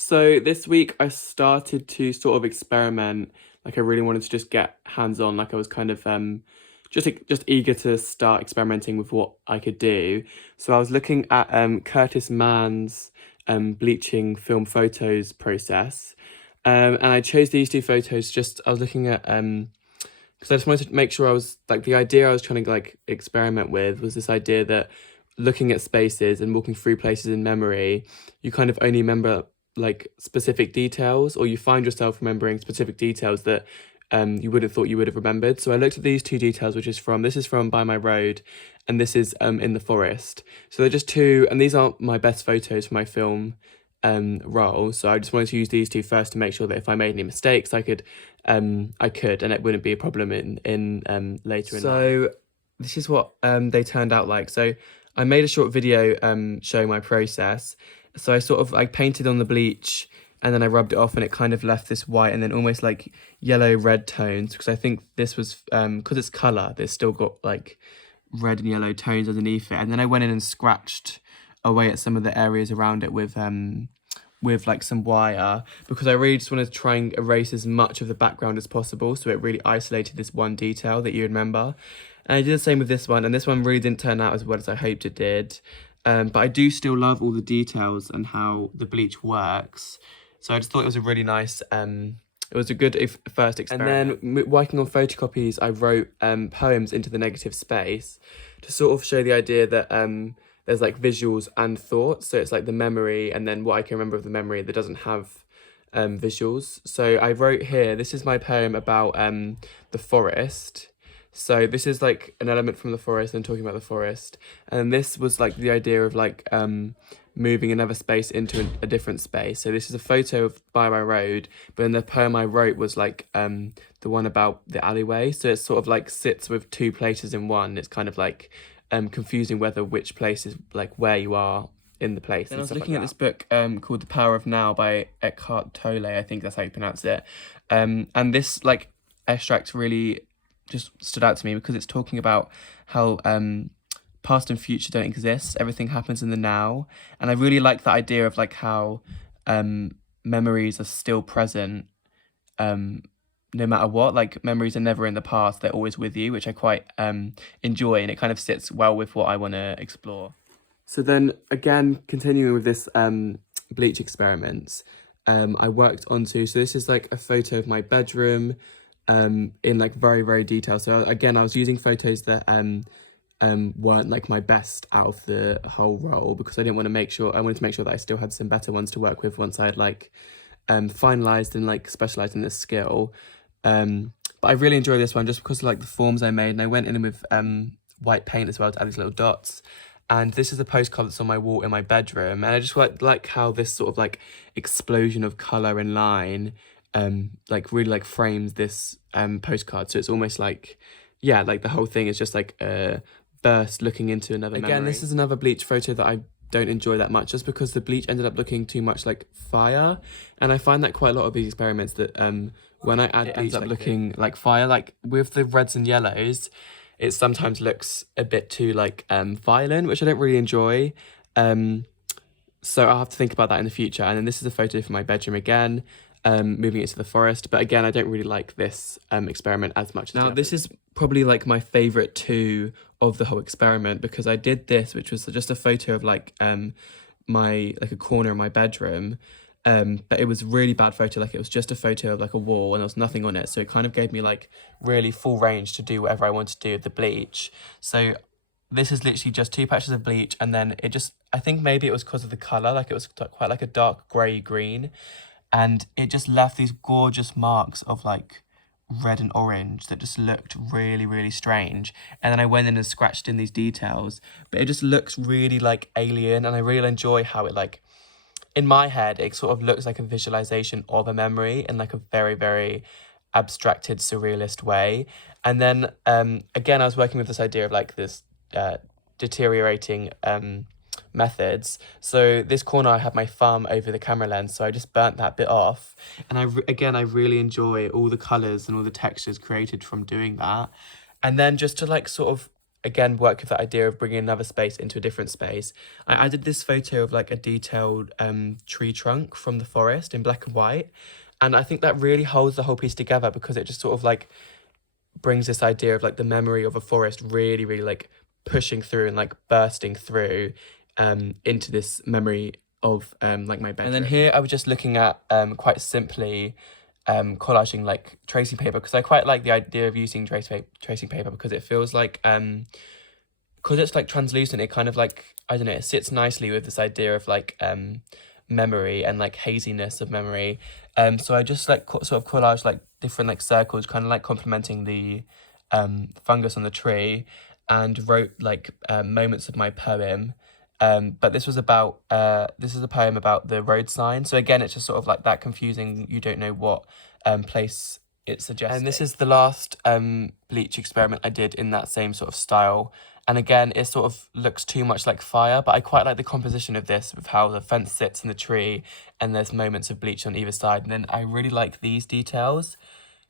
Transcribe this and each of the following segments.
So this week I started to sort of experiment. Like I really wanted to just get hands-on. Like I was kind of just eager to start experimenting with what I could do. So I was looking at Curtis Mann's bleaching film photos process. And I chose these two photos just I was looking at because I just wanted to make sure I was like the idea I was trying to like experiment with was this idea that looking at spaces and walking through places in memory, you kind of only remember like specific details, or you find yourself remembering specific details that you would have thought you would have remembered. So I looked at these two details, which is from this is from By My Road, and this is in the forest. So they're just two, and these aren't my best photos for my film role. So I just wanted to use these two first to make sure that if I made any mistakes, I could, and it wouldn't be a problem in later in life. So this is what they turned out like. So I made a short video showing my process. So I sort of I painted on the bleach and then I rubbed it off and it kind of left this white and then almost like yellow red tones, because I think this was because it's colour, there's still got like red and yellow tones underneath it. And then I went in and scratched away at some of the areas around it with like some wire, because I really just wanted to try and erase as much of the background as possible, so it really isolated this one detail that you remember. And I did the same with this one, and this one really didn't turn out as well as I hoped it did. But I do still love all the details and how the bleach works. So I just thought it was a really nice, it was a good first experiment. And then working on photocopies, I wrote poems into the negative space to sort of show the idea that there's like visuals and thoughts. So it's like the memory and then what I can remember of the memory that doesn't have visuals. So I wrote here, this is my poem about the forest. So this is like an element from the forest and talking about the forest. And this was like the idea of like moving another space into a different space. So this is a photo of By My Road, but then the poem I wrote was like the one about the alleyway. So it sort of like sits with two places in one. It's kind of like confusing whether which place is like where you are in the place. And I was looking at this book called The Power of Now by Eckhart Tolle, I think that's how you pronounce it. And this like extract really just stood out to me because it's talking about how past and future don't exist. Everything happens in the now. And I really like that idea of like how memories are still present no matter what. Like memories are never in the past, they're always with you, which I quite enjoy, and it kind of sits well with what I want to explore. So then again, continuing with this bleach experiments, I worked onto, so this is like a photo of my bedroom in like very, very detail. So again, I was using photos that weren't like my best out of the whole roll, because I wanted to make sure that I still had some better ones to work with once I had like finalized and like specialized in this skill. But I really enjoy this one just because of like the forms I made, and I went in with white paint as well to add these little dots. And this is a postcard that's on my wall in my bedroom, and I just like how this sort of like explosion of color and line like really like frames this postcard. So it's almost like, yeah, like the whole thing is just like a burst looking into another memory. Again, this is another bleach photo that I don't enjoy that much, just because the bleach ended up looking too much like fire. And I find that quite a lot of these experiments that when I add bleach, ends up looking like fire. Like with the reds and yellows, it sometimes looks a bit too like violent, which I don't really enjoy. So I'll have to think about that in the future. And then this is a photo from my bedroom again, moving it to the forest. But again, I don't really like this experiment as much as now. This is probably like my favorite two of the whole experiment, because I did this, which was just a photo of like my like a corner of my bedroom, but it was a really bad photo. Like it was just a photo of like a wall and there was nothing on it, so it kind of gave me like really full range to do whatever I wanted to do with the bleach. So this is literally just two patches of bleach, and then it just, I think maybe it was because of the color, like it was quite like a dark grey green, and it just left these gorgeous marks of like red and orange that just looked really, really strange. And then I went in and scratched in these details, but it just looks really like alien, and I really enjoy how it like, in my head, it sort of looks like a visualization of a memory in like a very, very abstracted, surrealist way. And then again, I was working with this idea of like this deteriorating methods. So this corner, I had my thumb over the camera lens, so I just burnt that bit off. And I really enjoy all the colors and all the textures created from doing that. And then just to like sort of again work with that idea of bringing another space into a different space. I added this photo of like a detailed tree trunk from the forest in black and white, and I think that really holds the whole piece together because it just sort of like brings this idea of like the memory of a forest really, really like pushing through and like bursting through into this memory of like my bedroom. And then here I was just looking at quite simply collaging like tracing paper, because I quite like the idea of using tracing paper because it feels like because it's like translucent, it kind of like, I don't know, it sits nicely with this idea of like memory and like haziness of memory. So I just like sort of collage like different like circles, kind of like complementing the fungus on the tree, and wrote like moments of my poem. But this is a poem about the road sign. So again, it's just sort of like that confusing, you don't know what place it suggests. And this is the last bleach experiment I did in that same sort of style. And again, it sort of looks too much like fire, but I quite like the composition of this, with how the fence sits in the tree and there's moments of bleach on either side. And then I really like these details,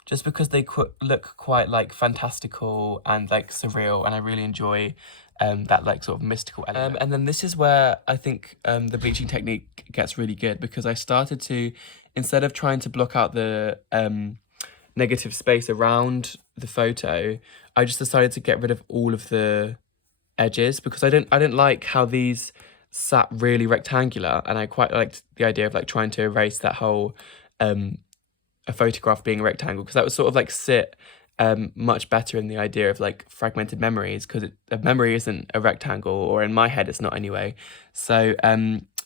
just because they look quite like fantastical and like surreal, and I really enjoy that like sort of mystical element. And then this is where I think the bleaching technique gets really good, because I started to, instead of trying to block out the negative space around the photo, I just decided to get rid of all of the edges, because I didn't like how these sat really rectangular, and I quite liked the idea of like trying to erase that whole a photograph being a rectangle, because that would sort of like sit much better in the idea of like fragmented memories, because a memory isn't a rectangle, or in my head it's not anyway. So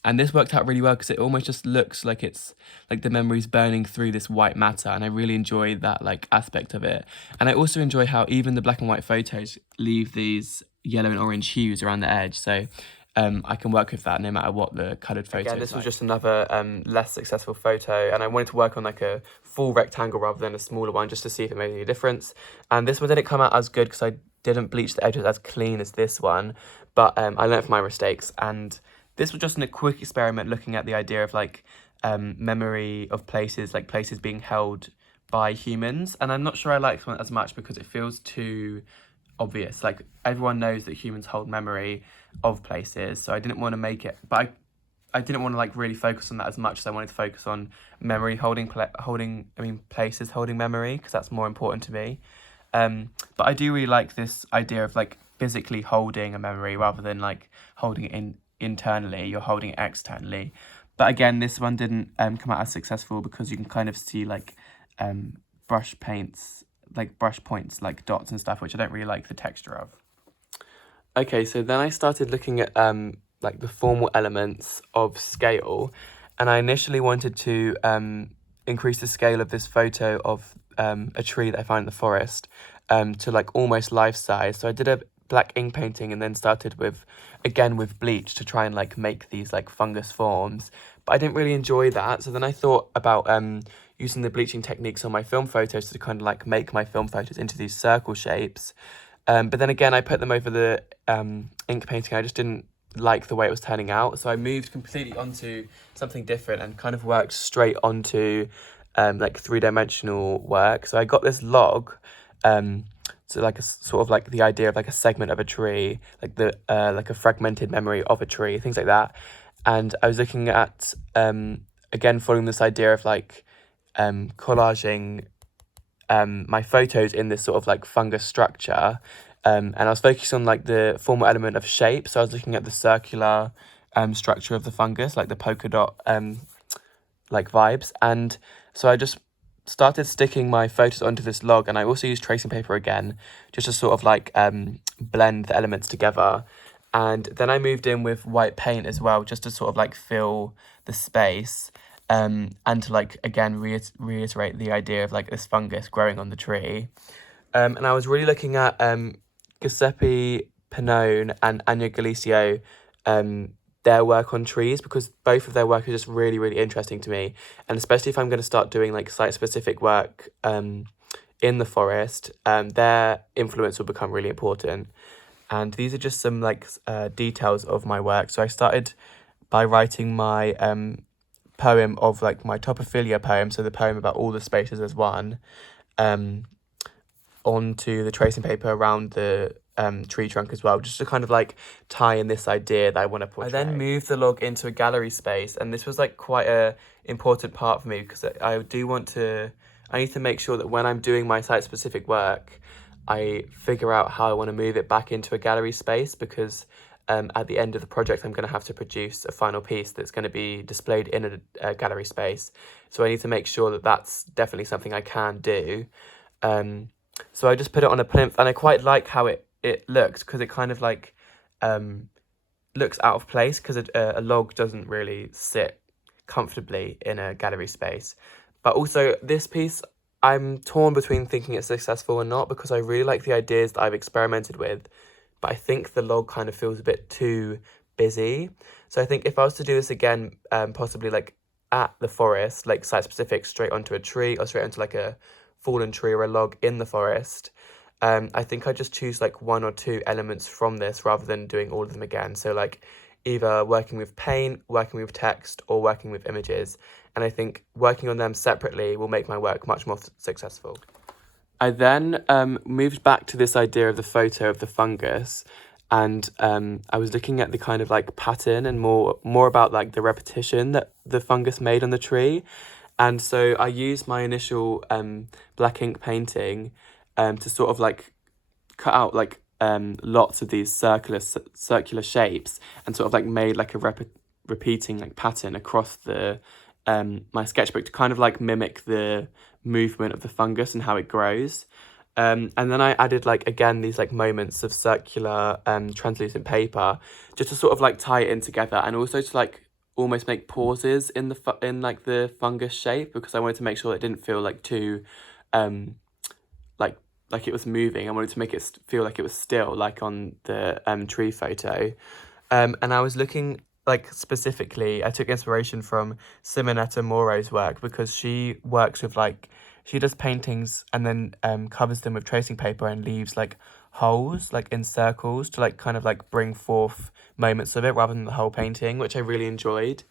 and this worked out really well, because it almost just looks like it's like the memory's burning through this white matter, and I really enjoy that like aspect of it. And I also enjoy how even the black and white photos leave these yellow and orange hues around the edge, so I can work with that no matter what the coloured photo is. Again, this was just another less successful photo, and I wanted to work on like a full rectangle rather than a smaller one, just to see if it made any difference. And this one didn't come out as good because I didn't bleach the edges as clean as this one, but I learned from my mistakes. And this was just a quick experiment looking at the idea of like memory of places, like places being held by humans. And I'm not sure I like this one as much because it feels too obvious. Like everyone knows that humans hold memory of places, so I didn't want to make it, but I didn't want to like really focus on that as much as I wanted to focus on memory places holding memory, because that's more important to me. But I do really like this idea of like physically holding a memory rather than like holding it internally, you're holding it externally. But again, this one didn't come out as successful because you can kind of see like brush points, like dots and stuff, which I don't really like the texture of. Okay, so then I started looking at like the formal elements of scale, and I initially wanted to increase the scale of this photo of a tree that I found in the forest to like almost life size. So I did a black ink painting and then started with bleach to try and like make these like fungus forms, but I didn't really enjoy that. So then I thought about using the bleaching techniques on my film photos to kind of like make my film photos into these circle shapes. But then again, I put them over the ink painting. I just didn't like the way it was turning out, so I moved completely onto something different and kind of worked straight onto like three-dimensional work. So I got this log, so like a sort of like the idea of like a segment of a tree, like the like a fragmented memory of a tree, things like that. And I was looking at again following this idea of like collaging my photos in this sort of like fungus structure, and I was focused on like the formal element of shape. So I was looking at the circular structure of the fungus, like the polka dot like vibes. And so I just started sticking my photos onto this log, and I also used tracing paper again, just to sort of like blend the elements together. And then I moved in with white paint as well, just to sort of like fill the space, and to like again reiterate the idea of like this fungus growing on the tree. And I was really looking at Giuseppe Pannone and Anya Galicio, their work on trees, because both of their work is just really, really interesting to me. And especially if I'm going to start doing like site-specific work in the forest, their influence will become really important. And these are just some like details of my work. So I started by writing my poem of like my topophilia poem, so the poem about all the spaces as one, onto the tracing paper around the tree trunk as well, just to kind of like tie in this idea that I want to portray. I then moved the log into a gallery space, and this was like quite a important part for me because I need to make sure that when I'm doing my site-specific work, I figure out how I want to move it back into a gallery space, because at the end of the project, I'm going to have to produce a final piece that's going to be displayed in a gallery space. So I need to make sure that that's definitely something I can do. So I just put it on a plinth, and I quite like how it looks, because it kind of like looks out of place, because a log doesn't really sit comfortably in a gallery space. But also this piece, I'm torn between thinking it's successful or not, because I really like the ideas that I've experimented with, but I think the log kind of feels a bit too busy. So I think if I was to do this again, possibly like at the forest, like site specific, straight onto a tree or straight onto like a fallen tree or a log in the forest, I think I'd just choose like one or two elements from this rather than doing all of them again. So like either working with paint, working with text, or working with images. And I think working on them separately will make my work much more successful. I then moved back to this idea of the photo of the fungus, and I was looking at the kind of like pattern and more about like the repetition that the fungus made on the tree. And so I used my initial black ink painting to sort of like cut out like lots of these circular shapes, and sort of like made like a repeating like pattern across the my sketchbook to kind of like mimic the movement of the fungus and how it grows. And then I added like again these like moments of circular translucent paper, just to sort of like tie it in together, and also to like almost make pauses in like the fungus shape, because I wanted to make sure it didn't feel like too like it was moving. I wanted to make it feel like it was still, like on the tree photo. And I was looking like specifically, I took inspiration from Simonetta Moro's work, because she works with like, she does paintings and then covers them with tracing paper and leaves like holes like in circles to like kind of like bring forth moments of it rather than the whole painting, which I really enjoyed.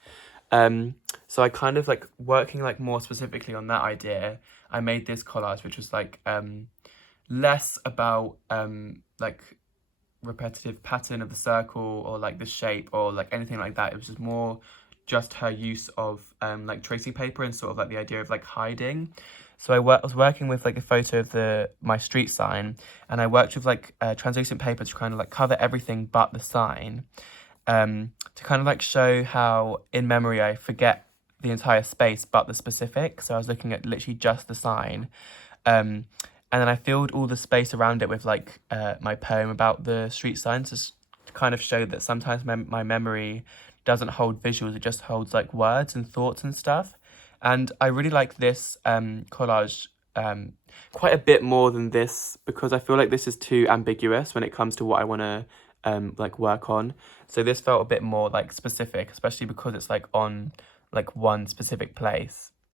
So I kind of like working like more specifically on that idea, I made this collage, which was like less about like repetitive pattern of the circle or like the shape or like anything like that. It was just more just her use of like tracing paper and sort of like the idea of like hiding. So I was working with like a photo of my street sign, and I worked with like translucent paper to kind of like cover everything but the sign, to kind of like show how in memory I forget the entire space but the specific. So I was looking at literally just the sign, and then I filled all the space around it with like my poem about the street signs, to kind of show that sometimes my memory doesn't hold visuals, it just holds like words and thoughts and stuff. And I really like this collage quite a bit more than this, because I feel like this is too ambiguous when it comes to what I want to like work on. So this felt a bit more like specific, especially because it's like on like one specific place.